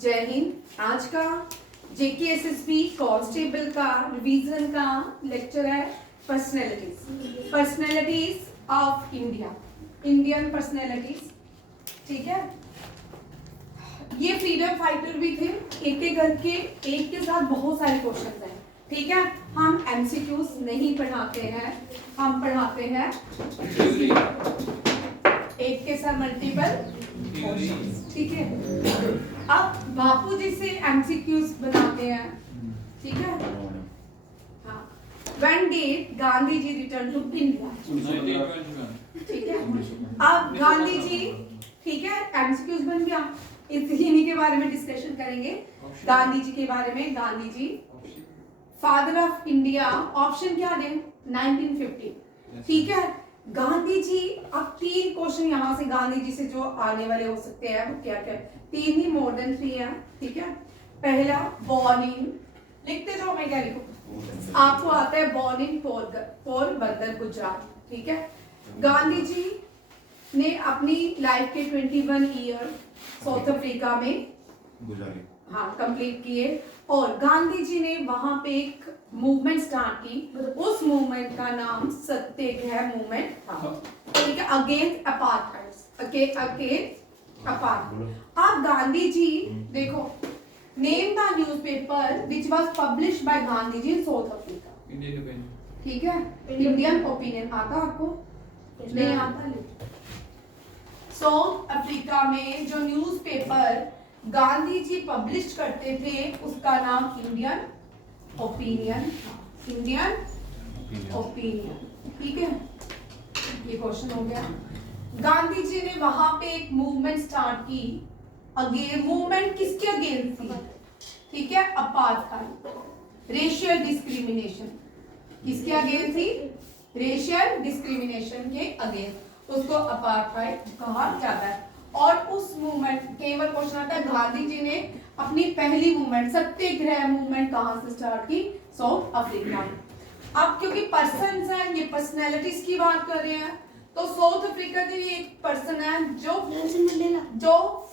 जय हिंद। आज का जेकेएसएसबी कांस्टेबल का रिवीजन का लेक्चर है personalities of India, Indian personalities. ठीक है, ये फ्रीडम फाइटर भी थे। एक एक करके एक के साथ बहुत सारे क्वेश्चंस हैं। ठीक है, हम एमसीक्यूज नहीं पढ़ाते हैं, हम पढ़ाते हैं एक के साथ मल्टीपल। ठीक है, अब बापू जी से एमसीक्यूज बनाते हैं। ठीक है, हाँ। When did Gandhi ji return to India? ठीक है, अब गांधी जी, ठीक है, एमसीक्यूज बन गया। इन्हीं के बारे में डिस्कशन करेंगे, गांधी जी के बारे में। Gandhi ji father of India, option क्या दें? 1950। ठीक है, गांधी जी, अब 3 क्वेश्चन यहाँ से गांधी जी से जो आने वाले हो सकते हैं वो क्या क्या? 3 ही, मोर देन 3 है। ठीक है, पहला बॉर्न इन, लिखते जाओ, मैं क्या लिखूं? आपको आता है बॉर्न इन पोरबंदर, गुजरात। ठीक है, गांधी जी ने अपनी लाइफ के 21 ईयर साउथ अफ्रीका में गुजारे, हाँ, कंप्लीट किए। और गांधी जी ने वहां पे एक मूवमेंट स्टार्ट की, उस मूवमेंट का नाम सत्याग्रह मूवमेंट था। ठीक है, अगेंस्ट अपार्थाइड, अगेंस्ट अपार्थाइड। अब गांधी जी देखो, name the newspaper which was published by Gandhi ji in South Africa. Indian opinion. ठीक है, इंडियन ओपिनियन आता आपको? नहीं आता? साउथ अफ्रीका में जो न्यूज़पेपर गांधी जी पब्लिश करते थे उसका नाम इंडियन ओपिनियन, इंडियन ओपिनियन। ठीक है, ये क्वेश्चन हो गया। गांधी जी ने वहां पे एक मूवमेंट स्टार्ट की, अगेन मूवमेंट किसके अगेंस्ट थी? ठीक है, अपार्थाइड, रेशियल डिस्क्रिमिनेशन। किसके अगेंस्ट थी? रेशियल डिस्क्रिमिनेशन के अगेंस्ट, उसको अपार्थाइड कहा जाता है। और उस मूवमेंट, केवल क्वेश्चन आता है, गांधी जी ने अपनी पहली मूवमेंट सत्याग्रह मूवमेंट कहां से स्टार्ट की? South Africa. अब क्योंकि पर्सन्स हैं, ये पर्सनैलिटीज की बात कर रहे हैं, तो साउथ अफ्रीका के लिए एक पर्सन है जो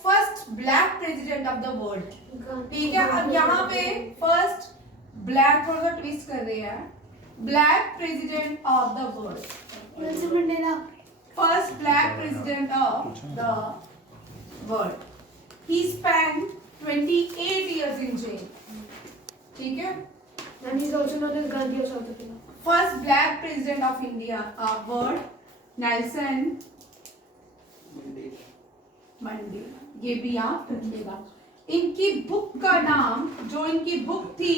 first black president of the world. ठीक है, अब यहाँ पे फर्स्ट ब्लैक, थोड़ा सा ट्विस्ट कर रहे हैं, black president of the world, first black president of the world. He spent 28 years in jail. ठीक है? And he's also known as Gandhi of South Africa. First black president of India, world, Nelson Mandela. ये भी आप रखिएगा। इनकी book का नाम, जो इनकी बुक थी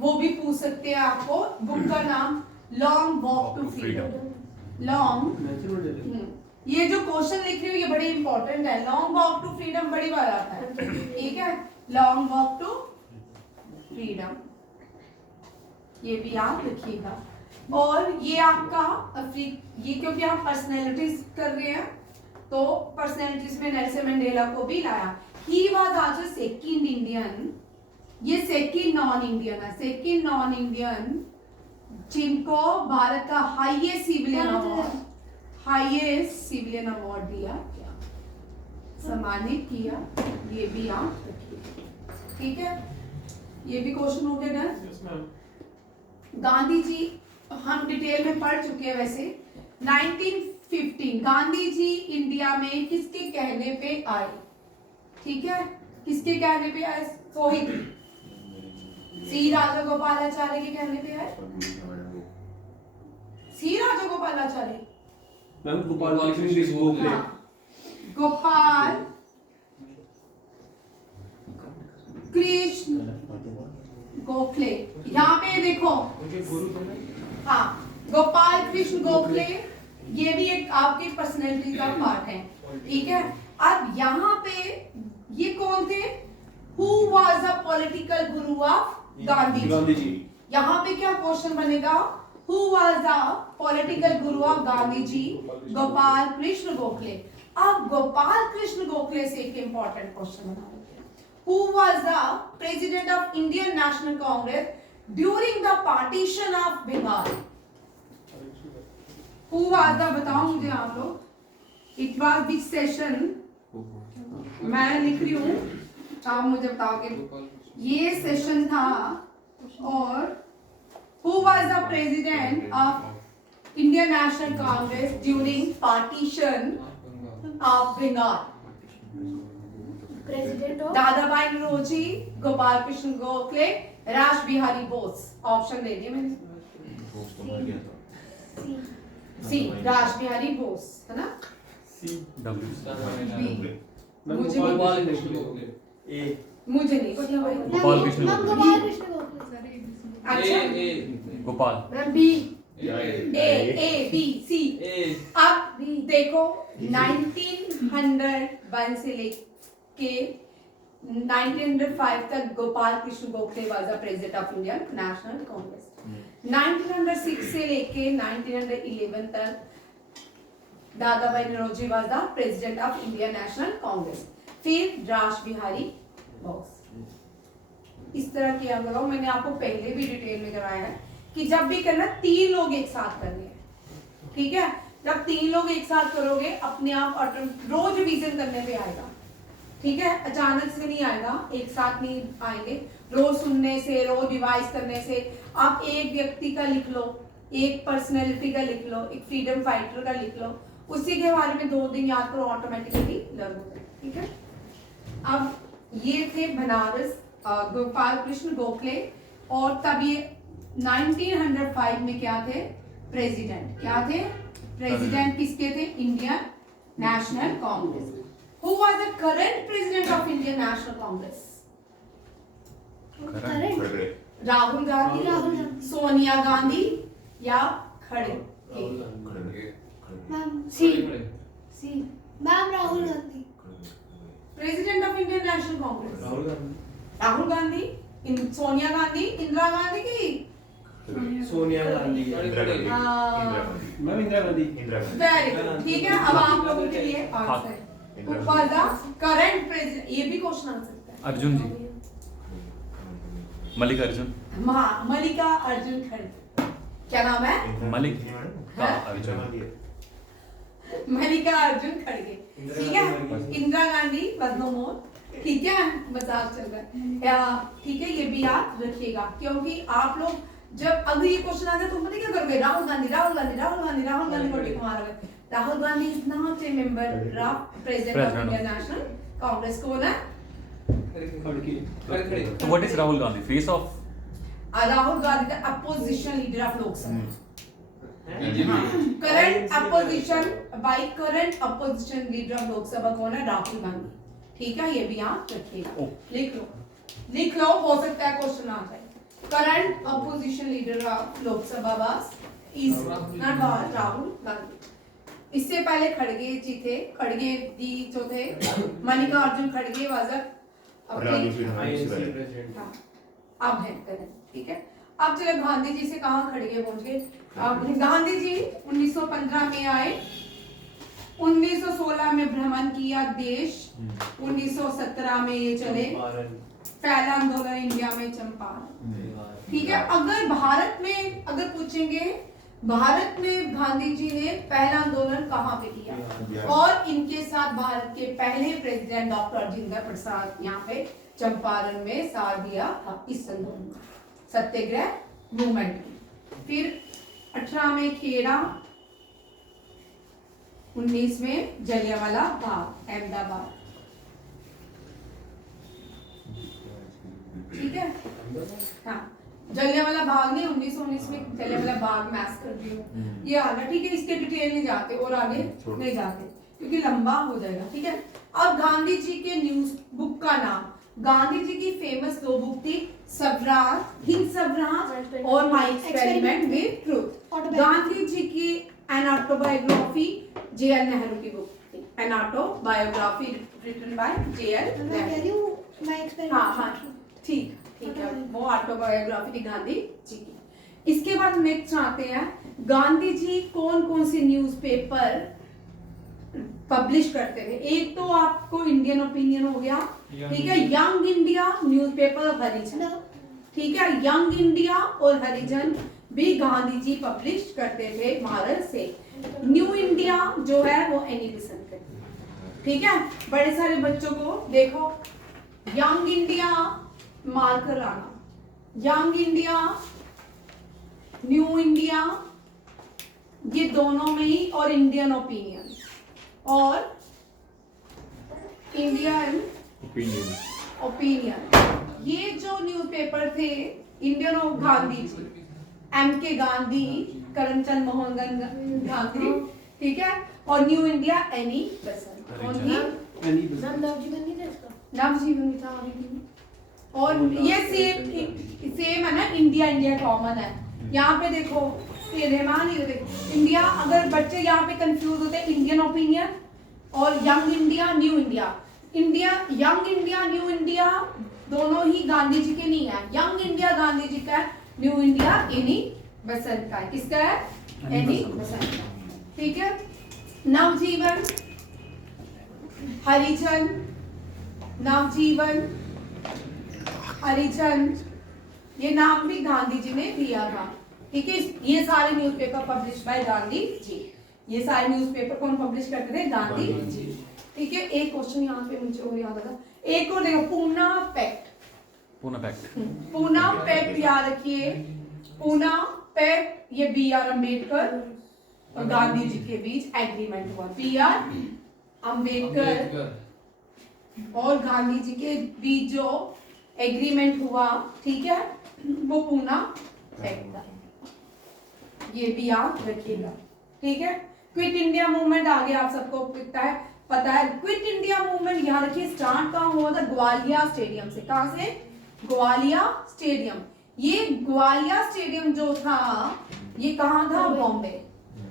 वो भी पूछ सकते हैं आपको। बुक का नाम long walk to freedom. Long, ये जो क्वेश्चन लिख रही हूँ ये बड़ी इंपॉर्टेंट है। लॉन्ग वॉक टू फ्रीडम बड़ी बार आता है। ठीक है, लॉन्ग वॉक टू फ्रीडम, ये भी आप लिखिएगा। और ये आपका ये क्योंकि आप पर्सनैलिटीज कर रहे हैं तो पर्सनैलिटीज में नेल्सन मंडेला को भी लाया। He was also second Indian, ये सेकंड नॉन इंडियन है, सेकंड नॉन इंडियन जिनको भारत का हाईएस्ट सिविलियन अवार्ड दिया गया, सम्मानित किया। ये भी आप रखिए। ठीक है, ये भी क्वेश्चन हो गया ना। गांधी जी हम डिटेल में पढ़ चुके हैं। वैसे 1915 गांधी जी इंडिया में किसके कहने पे आए? ठीक है, किसके कहने पे आए? सोहित सी राजगोपालाचार्य के कहने पे आए। सी राजगोपालाचार्य, गोपाल कृष्ण गोखले, गोपाल कृष्ण गोखले। यहाँ पे देखो, हाँ, गोपाल कृष्ण गोखले, ये भी एक आपकी पर्सनैलिटी का पार्ट है। ठीक है, अब यहाँ पे ये कौन थे? Who was the political guru of Gandhi ji? यहाँ पे क्या क्वेश्चन बनेगा? Who was the political guru of Gandhi ji? Gopal Krishna Gokhale. अब गोपाल कृष्ण गोखले से एक इंपॉर्टेंट क्वेश्चन बना लेते हैं। Who was the president of Indian National Congress during the partition of Bengal? Who was the, बताओ मुझे आप लोग। It was which session? मैं लिख रही हूँ आप मुझे बताओगे ये सेशन था और who was the president of Indian National Congress during partition of Bengal? President of Dadabhai Naoroji, Gopal Krishna Gokhale, Raj Bihari Bose. Option दे दिए मैंने। सी राज बिहारी बोस है ना। बी मुझे गोपाल नहीं कृष्ण गोखले। ए मुझे नहीं पता भाई। गोपाल कृष्ण मैम गोखले। गोपाल कृष्ण गोखले। अच्छा Gopal. Ma'am B A B C. अब देखो 1901 से लेके 1905 तक Gopal Krishna Gokhale was the president of Indian National Congress. 1906 से लेके 1911 तक Dadabhai Naoroji was the president of Indian National Congress. फिर राज बिहारी बोस। इस तरह किया करो। मैंने आपको पहले भी डिटेल में कराया है कि जब भी करना 3 लोग एक साथ करने हैं, ठीक है। जब 3 लोग एक साथ करोगे अपने आप रोज रिवीजन करने पे आएगा, ठीक है। अचानक से नहीं आएगा, एक साथ नहीं आएंगे। रोज सुनने से, रोज रिवाइज करने से। आप एक व्यक्ति का लिख लो, एक पर्सनैलिटी का लिख लो, एक फ्रीडम फाइटर का लिख लो, उसी के बारे में 2 दिन याद करो, ऑटोमेटिकली लर्न हो जाए, ठीक है। अब ये थे बनारस गोपाल कृष्ण गोखले, और तब ये 1905 में क्या थे? प्रेसिडेंट। क्या थे? प्रेसिडेंट किसके थे? Indian National Congress. Who was the current president of Indian National Congress? Current Rahul Gandhi, Rahul Gandhi. Sonia Gandhi या खड़गे? Ma'am see see ma'am Rahul Gandhi. President of Indian National Congress Rahul Gandhi. Rahul Gandhi, Sonia Gandhi, Indira Gandhi की? Sonia Gandhi. Ma'am Indira Gandhi. Very good, ठीक है। अब आप लोगों के लिए आंसर करंट प्रेसिडेंट, ये भी क्वेश्चन आ सकता है। अर्जुन जी। मल्लिकार्जुन। मल्लिका अर्जुन खड़गे। क्या नाम है? मल्लिका अर्जुन। मल्लिका अर्जुन खड़गे, ठीक है। इंदिरा गांधी वाज नो मोर, ठीक है। मजाक चल रहा है, ठीक है। ये भी याद रखिएगा, क्योंकि आप लोग जब अगर ये क्वेश्चन आता है तो पता क्या करोगे? राहुल गांधी राहुल गांधी राहुल गांधी राहुल गांधी को टिक मारोगे। Rahul Gandhi is not a member of president of Indian National Congress. कौन है? खड़गे। So what is Rahul Gandhi? Face of Rahul Gandhi the opposition leader of Lok Sabha. BJP. Current opposition by current opposition leader of Lok Sabha कौन है? राहुल गांधी, ठीक है। ये भी याद रखिएगा, लिख लो, हो सकता है क्वेश्चन आ जाए। Current opposition leader of Lok Sabha was is not Rahul Gandhi. इससे पहले खड़गे जी थे, खड़गे जी जो थे मल्लिका अर्जुन खड़गे वाज अब है करंट, ठीक है। अब चलो गांधी जी से कहाँ खड़गे पहुंच गए? अब गांधी जी 1915 में आए, 1916 में भ्रमण किया देश, 1917 में ये चले पहला आंदोलन इंडिया में चंपारण, ठीक है। अगर भारत में अगर पूछेंगे भारत में गांधी जी ने पहला आंदोलन कहाँ पे किया, और इनके साथ भारत के पहले प्रेसिडेंट डॉक्टर राजेंद्र प्रसाद यहाँ पे चंपारण में साथ दिया था इस आंदोलन में, सत्याग्रह मूवमेंट की। फिर 18 में खेड़ा, 19 में जलियांवाला बाग अहमदाबाद, ठीक है। हाँ, जलियांवाला बाग ने 1919 में जलियांवाला बाग मैसकर दिया, ये आगे, ठीक है। इसके डिटेल नहीं जाते और आगे नहीं जाते क्योंकि लंबा हो जाएगा, ठीक है। अब गांधी जी के न्यूज बुक का नाम, गांधी जी की फेमस 2 बुक थी, स्वराज, हिंद स्वराज और my experiment with truth. Gandhi ji की एन ऑटोबायोग्राफी जे.एल. नेहरू की बुक थी, an autobiography written by J L. Nehru. हाँ, ठीक है, वो ऑटोबायोग्राफी थी गांधी जी की। इसके बाद नेक्स्ट आते हैं, गांधी जी कौन कौन से न्यूज़पेपर पब्लिश करते थे। एक तो आपको इंडियन ओपिनियन हो गया, ठीक है। यंग इंडिया न्यूज़पेपर हरिजन, ठीक है। यंग इंडिया और हरिजन भी गांधी जी पब्लिश करते थे भारत से। न्यू इंडिया जो है वो एनी बेसेंट करते, ठीक है। बड़े सारे बच्चों को देखो, यंग इंडिया मार्कर लाना, यंग इंडिया, न्यू इंडिया, ये दोनों में ही, और इंडियन ओपिनियन, और इंडियन ओपिनियन। ओपिनियन। ये जो न्यूज़पेपर थे, Indian of Gandhi ji, M.K. Gandhi, Karamchand Mohan Gandhi, ठीक है, और न्यू इंडिया एनी बेसेंट। कौन थी? नवजीवन नहीं था इसका? नवजीवन था अभी भी। और ये सेम है ना, इंडिया इंडिया कॉमन है। यहाँ पे देखो ये रहमान, ये देखो इंडिया, अगर बच्चे यहाँ पे कंफ्यूज होते हैं, इंडियन ओपिनियन और young India, new India. India, young India, new India दोनों ही गांधी जी के नहीं है। यंग इंडिया गांधी जी का है, न्यू इंडिया एनी बेसेंट का है। किसका है? एनी बेसेंट का, ठीक है। नवजीवन, हरिजन, नवजीवन, हरिजन, ये नाम भी गांधी जी ने दिया था, ठीक है। ये सारे न्यूज़पेपर पब्लिश बाय गांधी जी। ये सारे न्यूज़पेपर कौन पब्लिश करते थे? गांधी जी, ठीक है। एक क्वेश्चन यहाँ पे मुझे और याद आया, एक और देखो, Poona pact. Poona pact. Poona pact याद रखिए, पूना पैक्ट, ये B.R. अम्बेडकर और गांधी जी के बीच एग्रीमेंट हुआ। B.R. अम्बेडकर और गांधी जी के बीच जो एग्रीमेंट हुआ, ठीक है, वो पूना पैक्ट था। ये भी याद रखिएगा, ठीक है। क्विट इंडिया मूवमेंट आगे आप सबको पता है। क्विट इंडिया मूवमेंट यहाँ रखिए, स्टार्ट कहाँ हुआ था? ग्वालिया स्टेडियम से। कहाँ से? ग्वालिया स्टेडियम। ये ग्वालिया स्टेडियम जो था, ये कहाँ था? बॉम्बे।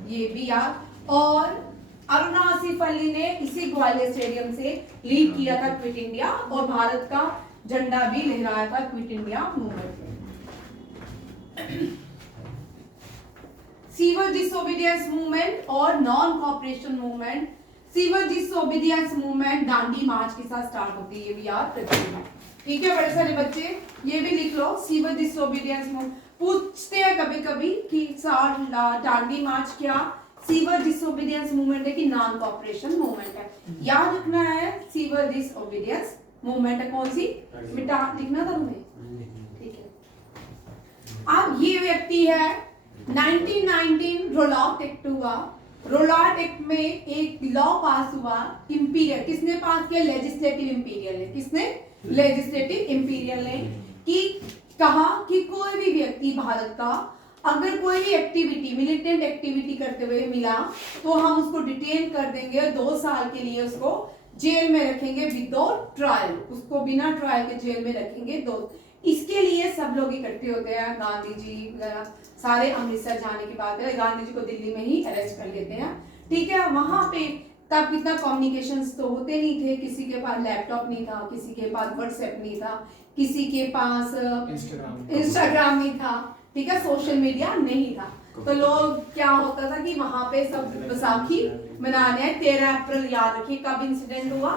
ये भी याद। और अरुणा आसिफ अली ने इसी ग्वालियर स्टेडियम से लीड किया था क्विट इंडिया, और भारत का झंडा भी लहराया था क्विट इंडिया मूवमेंट में। सिविल डिसोबीडियंस मूवमेंट और non cooperation movement. Civil disobedience movement Dandi march के साथ स्टार्ट होती है, ये भी याद रखिएगा, ठीक है बड़े सारे बच्चे, ये भी लिख लो। सिविल डिसोबीडियंस मूवमेंट पूछते हैं कभी कभी कि दांडी मार्च क्या सिविल डिसोबीडियंस मूवमेंट है कि नॉन कॉपरेशन मूवमेंट है। याद रखना है सिविल डिसोबीडियंस मूवमेंट है कौन सी, मिटा लिखना था तुम्हें, ठीक है। अब ये व्यक्ति है 1919 रोलॉट एक्ट हुआ। रोलॉट एक्ट में एक लॉ पास हुआ, इंपीरियल, किसने पास किया? लेजिस्लेटिव इंपीरियल ने। किसने? लेजिस्लेटिव इंपीरियल ने, कि कहा कि कोई भी व्यक्ति भारत का अगर कोई भी एक्टिविटी, मिलिटेंट एक्टिविटी करते हुए मिला तो हम उसको डिटेन कर देंगे और 2 साल के लिए उसको जेल में रखेंगे विदाउट ट्रायल, उसको बिना ट्रायल के जेल में रखेंगे। इसके लिए सब लोग इकट्ठे होते हैं, गांधी जी वगैरह सारे अमृतसर जाने की बात है, गांधी जी को दिल्ली में ही अरेस्ट कर लेते हैं, ठीक है। वहां पे तब इतना कम्युनिकेशंस तो होते नहीं थे, किसी के पास लैपटॉप नहीं था, किसी के पास व्हाट्सएप नहीं था, किसी के पास इंस्टाग्राम नहीं था, ठीक है, सोशल मीडिया नहीं था। तो लोग क्या होता था कि वहां पे सब बैसाखी मनाने 13 अप्रैल, याद रखिए कब इंसिडेंट हुआ?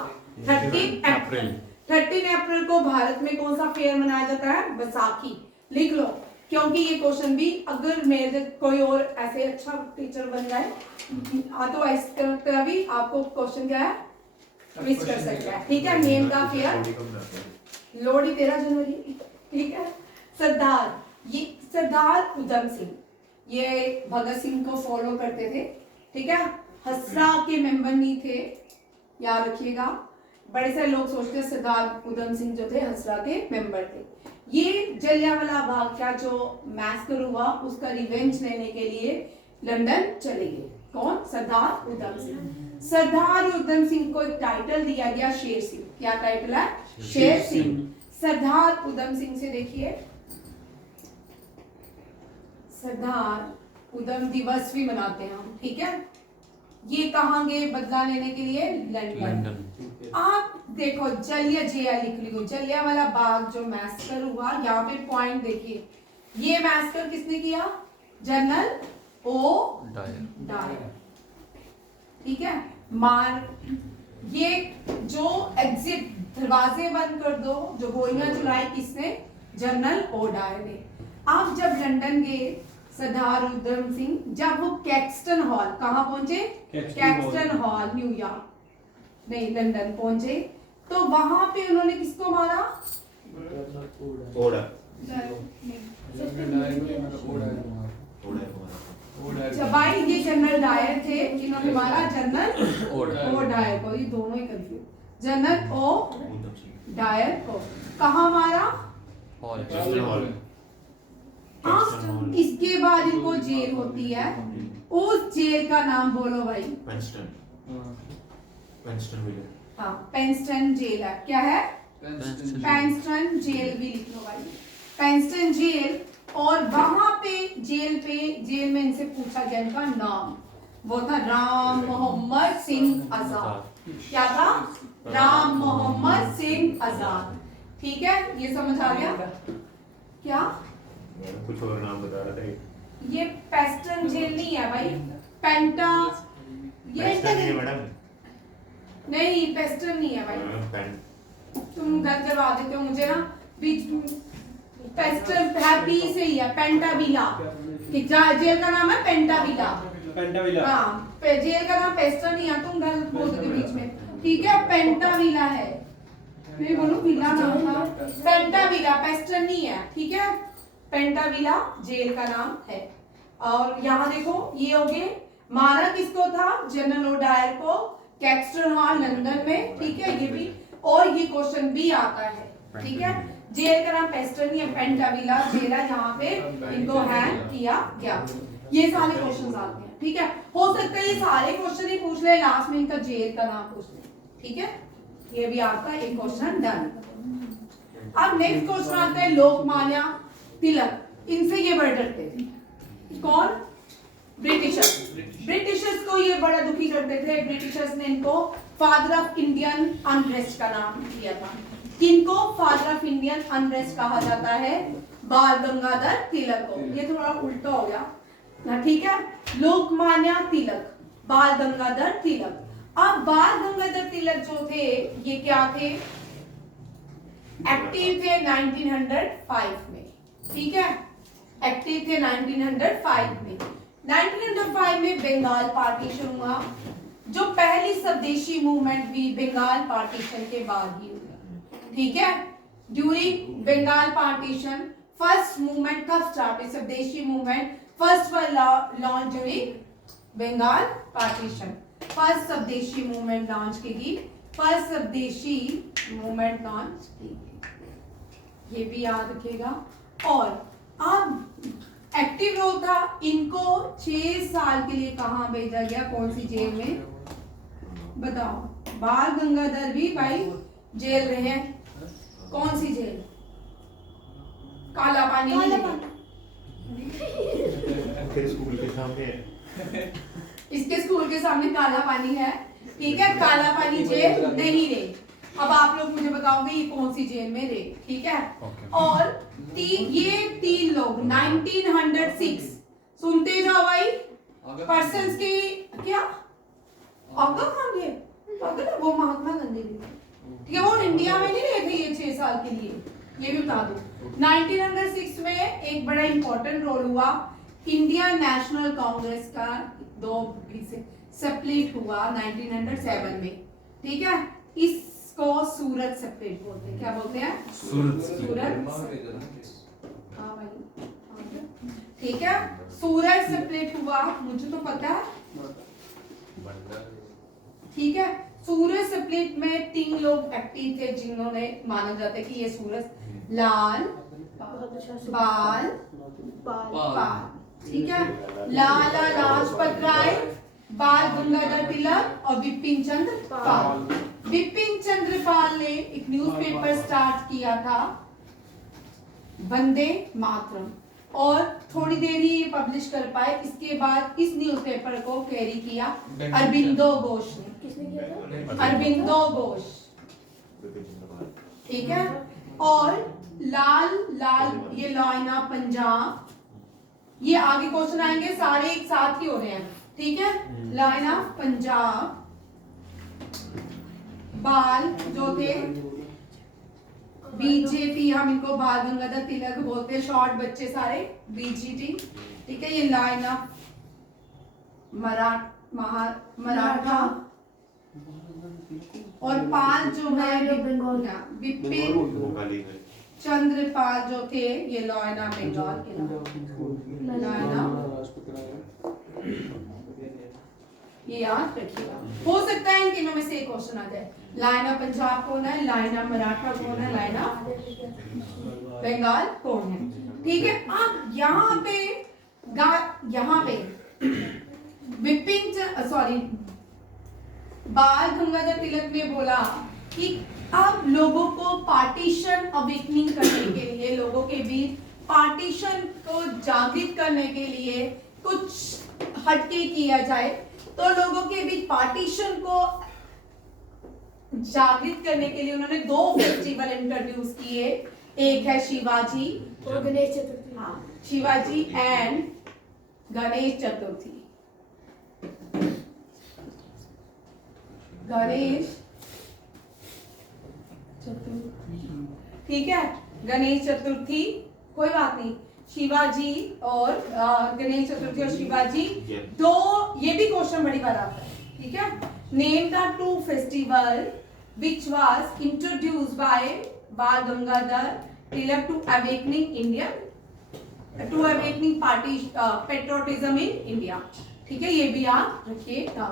13 अप्रैल। 13 अप्रैल को भारत में कौन सा फेयर मनाया जाता है? बैसाखी। लिख लो, क्योंकि ये क्वेश्चन भी अगर मेरे कोई और ऐसे अच्छा टीचर बन जाए तो इस तरह भी आपको क्वेश्चन क्या है मिस कर सकता है, ठीक है। नेम का फेयर लोहड़ी 13 जनवरी, ठीक है। सरदार, ये सरदार उधम सिंह, ये भगत सिंह को फॉलो करते थे, ठीक है। हसरा के मेंबर नहीं थे, याद रखिएगा। बड़े सारे लोग सोचते हैं सरदार उधम सिंह जो थे हसरा के मेंबर थे। ये जलियांवाला बाग का जो मैसकर हुआ उसका रिवेंज लेने के लिए लंदन चले गए। कौन? सरदार उधम सिंह। सरदार उधम सिंह को एक टाइटल दिया गया शेर सिंह। क्या टाइटल है? शेर सिंह। सरदार उधम सिंह से देखिए, सरदार उधम दिवस भी मनाते हैं हम, ठीक है। ये कहाँ गए बदला लेने के लिए? लंदन। आप देखो जलिया लिख लो, जलियांवाला बाग जो मैसकर हुआ, यहाँ पे पॉइंट देखिए, ये मैसकर किसने किया? जनरल ओ डायर, ठीक है। ये जो एग्जिट दरवाजे बंद कर दो, जो गोलियां चलाई, किसने? जनरल ओ डायर ने। आप जब लंदन गए सरदार उधम सिंह, जब वो कैक्सटन हॉल, कहाँ पहुंचे? कैक्सटन हॉल न्यूयॉर्क नहीं लंदन पहुंचे, तो वहां पे उन्होंने किसको मारा? ओड़ा जब भाई ये जनरल डायर थे, इन्होंने मारा जनरल ओ डायर को। ये दोनों ही कंफ्यूज। जनरल ओ डायर को कहाँ मारा? हॉल। हाँ, इसके बाद इनको जेल होती है। उस जेल का नाम बोलो भाई। हाँ, पेंस्टन जेल है। क्या है? पेंस्टन जेल भी लिख लो भाई। पेंस्टन जेल। और वहां पे जेल में इनसे पूछा गया इनका नाम। वो था राम मोहम्मद सिंह आजाद। क्या था? राम मोहम्मद सिंह आजाद। ठीक है, ये समझ आ गया? क्या कुछ और नाम बता रहा था ये पेस्टन जेल नहीं है भाई। पेंटा ये मैडम। नहीं, पेस्टन नहीं है भाई। तुम गलत करवा देते हो मुझे ना बीच में। पेस्टन हैप्पी से ही है। पेंटाविला जेल का नाम है। पेंटाविला। हाँ, जेल का नाम पेस्टन नहीं है। तुम गलत बोल देते बीच में। ठीक है, पेंटाविला है। मैं बोलूं विला नाम था। पेंटाविला, पेस्टन नहीं है। ठीक है, पेंटाविला जेल का नाम है। और यहाँ देखो ये हो गए। मारा किसको था? जनरल ओ डायर को, कैक्सटन हॉल लंदन में। ठीक है, ये भी। और ये क्वेश्चन भी आता है। ठीक है, जेल का नाम पेस्टन या पेंटाविला जेल है जहाँ पे इनको हैंग किया गया। ये सारे क्वेश्चंस आते हैं। ठीक है, हो सकता है ये सारे क्वेश्चन ही पूछ ले, लास्ट में इनका जेल का नाम पूछ ले। ठीक है, ये भी आपका एक क्वेश्चन डन। अब नेक्स्ट क्वेश्चन आता है लोकमान्य तिलक। इनसे ये बड़े डरते थे। कौन? ब्रिटिशर्स को ये बड़ा दुखी करते थे। ब्रिटिशर्स ने इनको फादर ऑफ इंडियन अनरेस्ट का नाम दिया था। किनको फादर ऑफ इंडियन अनरेस्ट कहा जाता है? बाल गंगाधर तिलक को। ये थोड़ा उल्टा हो गया ना। ठीक है, लोकमान्य तिलक, बाल गंगाधर तिलक। अब बाल गंगाधर तिलक जो थे ये क्या थे? एक्टिव थे 1905 में। ठीक है, एक्टिव थे 1905 में। 1905 में बंगाल पार्टीशन हुआ। जो पहली स्वदेशी मूवमेंट भी बंगाल पार्टीशन के बाद ही हुई। ठीक है, during Bengal partition first movement कब स्टार्ट हुई? Swadeshi movement first ever launch during Bengal partition. First Swadeshi movement launch की गई। फर्स्ट स्वदेशी मूवमेंट लॉन्च की गई। ये भी याद रखिएगा। और अब एक्टिव रोल था। इनको 6 साल के लिए कहां भेजा गया? कौन सी जेल में बताओ? बाल गंगाधर भी भाई जेल रहे हैं। कौन सी जेल? काला पानी। स्कूल के सामने है। इसके स्कूल के सामने काला पानी है। ठीक है, काला पानी जेल नहीं रहे। अब आप लोग मुझे बताओगे ये कौन सी जेल में रहे। ठीक है, और ये 3 लोग 1906 सुनते जाओ भाई। पर्सन्स की क्या? आगा खान के पागल, वो महात्मा गांधी थे। ठीक है, वो इंडिया में नहीं रहे थे ये 6 साल के लिए। ये भी बता दो। 1906 में एक बड़ा इंपॉर्टेंट रोल हुआ। इंडियन नेशनल कांग्रेस का 2 से स्प्लिट हुआ 1907 में। ठीक है, इसको सूरत स्प्लिट बोलते हैं। क्या बोलते हैं? सूरत। हाँ भाई, ठीक है, सूरत स्प्लिट हुआ। मुझे तो पता है। ठीक है, सूरज स्प्लिट में 3 लोग एक्टिव थे जिन्होंने माना जाता है कि ये सूरज लाल बाल पाल। ठीक है, लाला लाजपत राय, बाल गंगाधर तिलक और बिपिन चंद्र पाल। बिपिन चंद्र पाल ने एक न्यूज़पेपर स्टार्ट किया था, वंदे मातरम, और थोड़ी देर ही पब्लिश कर पाए। इसके बाद इस न्यूज़पेपर को कैरी किया अरबिंदो घोष ने। किसने किया था? अरबिंदो घोष। ठीक है, और लाल ये लाइन ऑफ पंजाब। ये आगे क्वेश्चन आएंगे, सारे एक साथ ही हो रहे हैं। ठीक है, लाइन ऑफ पंजाब। बाल जो थे बीजेपी, हम इनको बाल गंगाधर तिलक बोलते हैं, शॉर्ट बच्चे सारे बीजीटी। ठीक है, ये लाइन ऑफ मराठा और पाल जो है बंगाल। विपिन बंगाली में चंद्रपाल जो थे ये लॉयना बंगाल के नाम। लॉयना ये याद रखिएगा, हो सकता है इन तीनों में से एक क्वेश्चन आ जाए। लाइना पंजाब कौन है, लाइना मराठा कौन है, लाइना बंगाल कौन है। ठीक है, अब यहाँ पे विपिन सॉरी बाल गंगाधर तिलक ने बोला कि अब लोगों को पार्टीशन अवेकनिंग करने के लिए, लोगों के बीच पार्टीशन को जागृत करने के लिए कुछ हटके किया जाए। तो लोगों के बीच पार्टीशन को जागृत करने के लिए उन्होंने 2 फेस्टिवल इंट्रोड्यूस किए। एक है शिवाजी और गणेश चतुर्थी। हाँ, शिवाजी एंड गणेश चतुर्थी। गणेश चतुर्थी, ठीक है, गणेश चतुर्थी, कोई बात नहीं, शिवाजी और गणेश चतुर्थी और शिवाजी दो, ये भी क्वेश्चन बड़ी बार आता है। ठीक है, name the 2 festival which was introduced by Bal Gangadhar Tilak to awakening India, to awakening party patriotism in India। ठीक है, ये भी आप रखिएगा,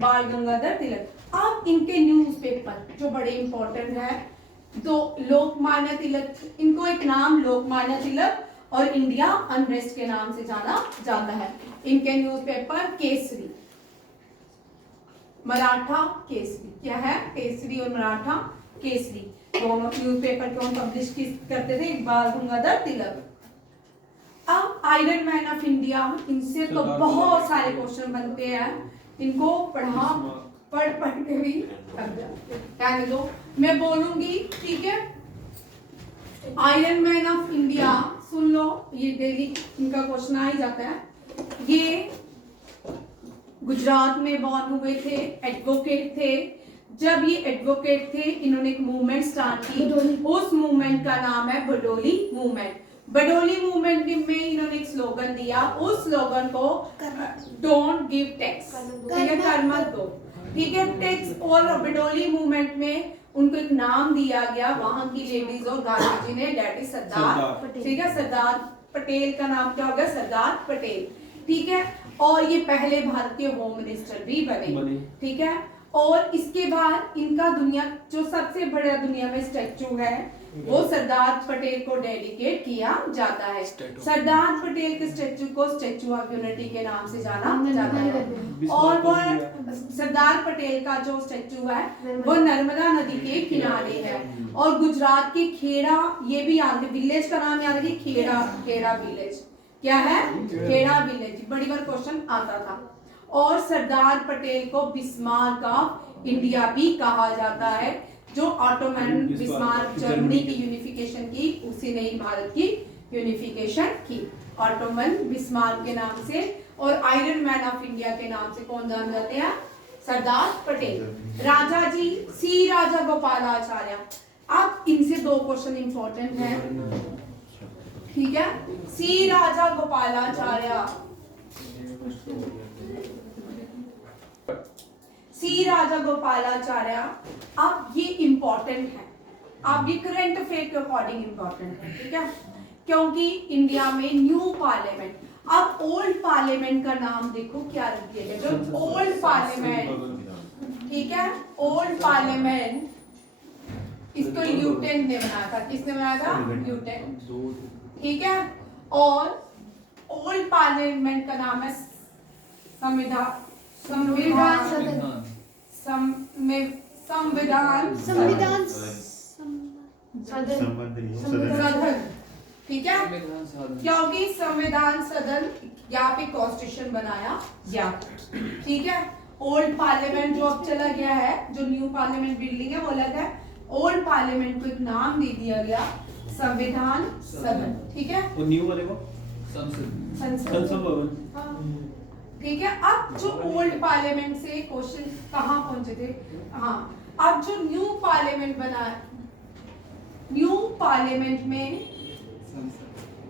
बाल गंगाधर तिलक। अब इनके न्यूज़पेपर जो बड़े इंपॉर्टेंट है, तो लोकमान्य तिलक, इनको एक नाम लोकमान्य तिलक और इंडिया अनरेस्ट के नाम से जाना जाता है। इनके न्यूज़पेपर केसरी, मराठा केसरी, क्या है, केसरी और मराठा केसरी, दोनों न्यूज़पेपर कौन पब्लिश करते थे, बाल गंगाधर तिलक। अब आयरन मैन ऑफ इंडिया, इनसे तो बहुत सारे क्वेश्चन बनते हैं, इनको पढ़ के भी कहने दो, मैं बोलूंगी। ठीक है, आयरन मैन ऑफ इंडिया सुन लो, ये डेली इनका क्वेश्चन आ ही जाता है। ये गुजरात में बॉर्न हुए थे, एडवोकेट थे। जब ये एडवोकेट थे, इन्होंने एक मूवमेंट स्टार्ट की, उस मूवमेंट का नाम है बडोली मूवमेंट। बडोली मूवमेंट में इन्होंने एक स्लोगन दिया, उस स्लोगन को डोंट गिव टैक्स, ठीक है, कर मत दो। ठीक है, टैक्स। और बडोली मूवमेंट में उनको एक नाम दिया गया वहां की लेडीज और गांधी जी ने, दैट इज सरदार। ठीक है, सरदार पटेल का नाम क्या हो गया, सरदार पटेल। ठीक है, और ये पहले भारतीय होम मिनिस्टर भी बने। ठीक है, और इसके बाद इनका दुनिया जो सबसे बड़ा दुनिया में स्टैचू है वो सरदार पटेल को डेडिकेट किया जाता है। सरदार पटेल के स्टैचू को स्टैचू ऑफ यूनिटी के नाम से जाना जाता है। और वो सरदार पटेल का जो स्टैचू है वो नर्मदा नदी के किनारे है। और गुजरात के खेड़ा, ये भी याद है, विलेज का नाम याद है, खेड़ा विलेज, क्या है, खेड़ा विलेज, बड़ी बार क्वेश्चन आता था। और सरदार पटेल को बिस्मार्क ऑफ इंडिया भी कहा जाता है, जो ऑटोमन बिस्मार्क जर्मनी की यूनिफिकेशन की, उसी ने ही भारत की यूनिफिकेशन की, ऑटोमन बिस्मार्क के नाम से। और आयरन मैन ऑफ इंडिया के नाम से कौन जान जाते हैं, सरदार पटेल। राजा जी, सी राजा गोपालाचार्य। अब इनसे 2 क्वेश्चन इंपॉर्टेंट हैं। ठीक है, सी राजा गोपालाचार्य, सी राजा गोपालाचार्य। अब ये इंपॉर्टेंट है, अब ये करंट अफेयर के अकॉर्डिंग इंपॉर्टेंट है। ठीक है, क्योंकि इंडिया में न्यू पार्लियामेंट, अब ओल्ड पार्लियामेंट का नाम देखो क्या रख दिया गया, जो ओल्ड पार्लियामेंट। ठीक है, ओल्ड पार्लियामेंट, इसको ल्यूटेन ने बनाया था, किसने बनाया था, ल्यूटेन। ठीक है, और ओल्ड पार्लियामेंट का नाम है संविधान सदन। ठीक है, क्योंकि संविधान सदन यहाँ पे कॉन्स्टिट्यूशन बनाया गया। ठीक है, ओल्ड पार्लियामेंट जो अब चला गया है, जो न्यू पार्लियामेंट बिल्डिंग है वो अलग है, ओल्ड पार्लियामेंट को एक नाम दे दिया गया संविधान सदन। ठीक है, और न्यू वाले को संसद भवन। ठीक है, अब जो ओल्ड पार्लियामेंट से क्वेश्चन कहाँ पहुंचे थे, हाँ, अब जो न्यू पार्लियामेंट बना, न्यू पार्लियामेंट में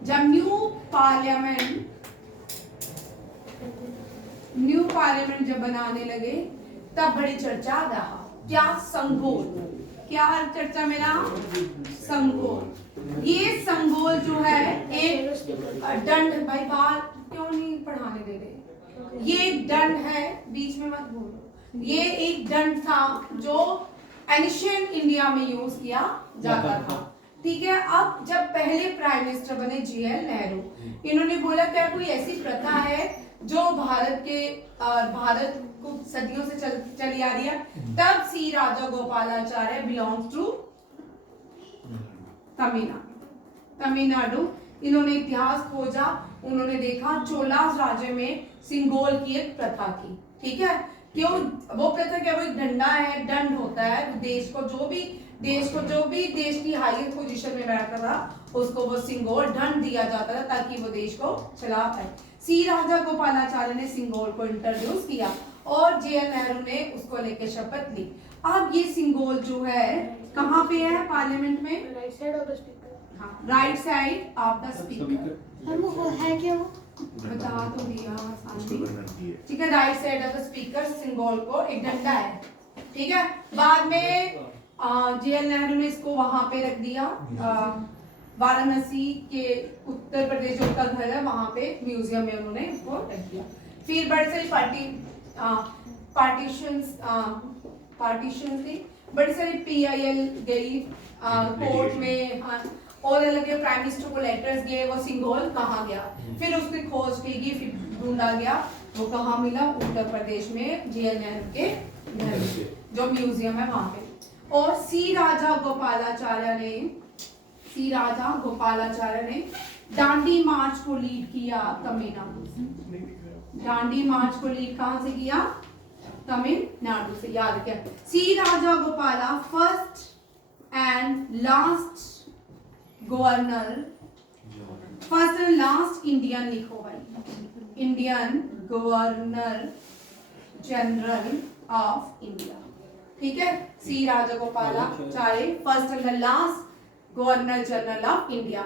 जब न्यू पार्लियामेंट जब बनाने लगे तब बड़ी चर्चा रहा। क्या? संगोल। क्या चर्चा मेरा? संगोल। ये संगोल जो है एक दंड, भाई बात क्यों नहीं पढ़ाने दे रहे? ये एक दंड है, बीच में मत बोलो। ये एक दंड था जो एंशिएंट इंडिया में यूज किया जाता था। ठीक है। अब जब पहले प्राइम मिनिस्टर बने जीएल नेहरू, इन्होंने बोला क्या कोई ऐसी प्रथा है जो भारत को सदियों से चली आ रही है। तब सी राजा गोपालाचार्य बिलोंग्स टू तमिलनाडु। इन्होंने इतिहास खोजा, उन्होंने देखा चोलास राज्य में सिंगोल की एक प्रथा थी। ठीक है। क्यों वो प्रथा? क्या वो एक डंडा है, दंड होता है। देश को जो भी देश की हाईएस्ट पोजीशन में बैठा था उसको वो सिंगोल दंड दिया जाता था ताकि वो देश को चला पाए। सी राजा गोपालाचार्य ने सिंगोल को इंट्रोड्यूस किया और जेएल नेहरू ने उसको लेके शपथ ली। अब ये सिंगोल जो है कहाँ पे है? पार्लियामेंट में right side of the speaker. हाँ, right side of the speaker. हम वो है क्या वो? बता तो दिया उसको वर्णन किए। ठीक है। Right side of the speaker Sengol को एक डंडा है। ठीक है। बाद में जेएल नेहरू ने इसको वहां पे रख दिया, वाराणसी के उत्तर प्रदेश जो उनका घर है वहां पे म्यूजियम में उन्होंने इसको रख दिया। फिर बड़े सारी पार्टीशन थी, बड़ी सारी पीआईएल गई कोर्ट में, और अलग प्राइम मिनिस्टर को लेटर्स गए, वो सिंगोल कहाँ गया। फिर उसने खोज की, फिर ढूंढा गया, वो कहाँ मिला? उत्तर प्रदेश में जेएल नेहरू के घर में, जो म्यूजियम है वहां पे। और सी राजा गोपालाचार्य ने दांडी मार्च को लीड किया तमिलनाडु से। दांडी मार्च को लीड कहां से किया? तमिलनाडु से। याद क्या? C Raja Gopala first and last Indian, लिखो भाई, Indian governor general of India. ठीक है। C Raja Gopalachari first and last governor general of India.